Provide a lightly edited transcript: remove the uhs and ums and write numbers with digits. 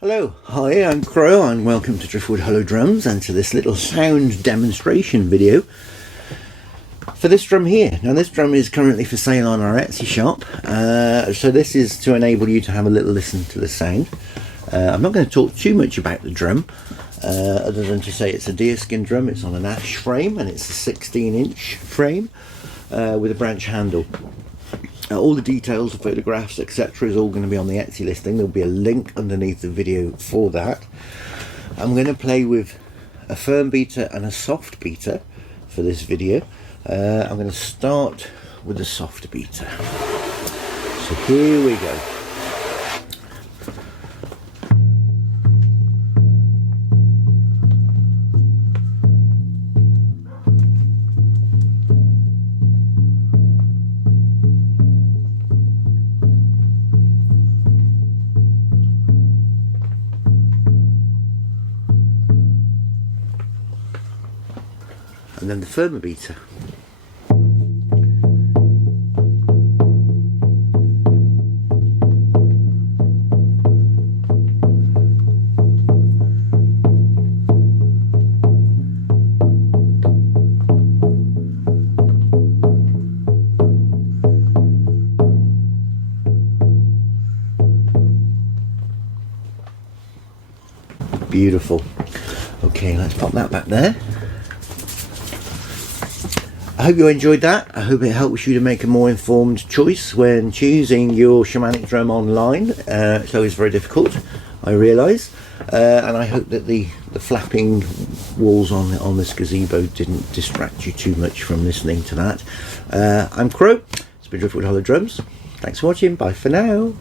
Hello, hi, I'm Crow and welcome to Driftwood Hollow Drums and to this little sound demonstration video for this drum here. Now this drum is currently for sale on our Etsy shop, so this is to enable you to have a little listen to the sound. I'm not going to talk too much about the drum, other than to say it's a deerskin drum. It's on an ash frame and it's a 16-inch frame with a branch handle. All the details, the photographs, etc. is all going to be on the Etsy listing. There'll be a link underneath the video for that. I'm going to play with a firm beater and a soft beater for this video. I'm going to start with the soft beater. So here we go. And then the firmer beater. Beautiful. Okay, let's pop that back there. I hope you enjoyed that. I hope it helps you to make a more informed choice when choosing your shamanic drum online. It's always very difficult, I realise, and I hope that the flapping walls on this gazebo didn't distract you too much from listening to that. I'm Crow. It's been Driftwood Hollow Drums. Thanks for watching. Bye for now.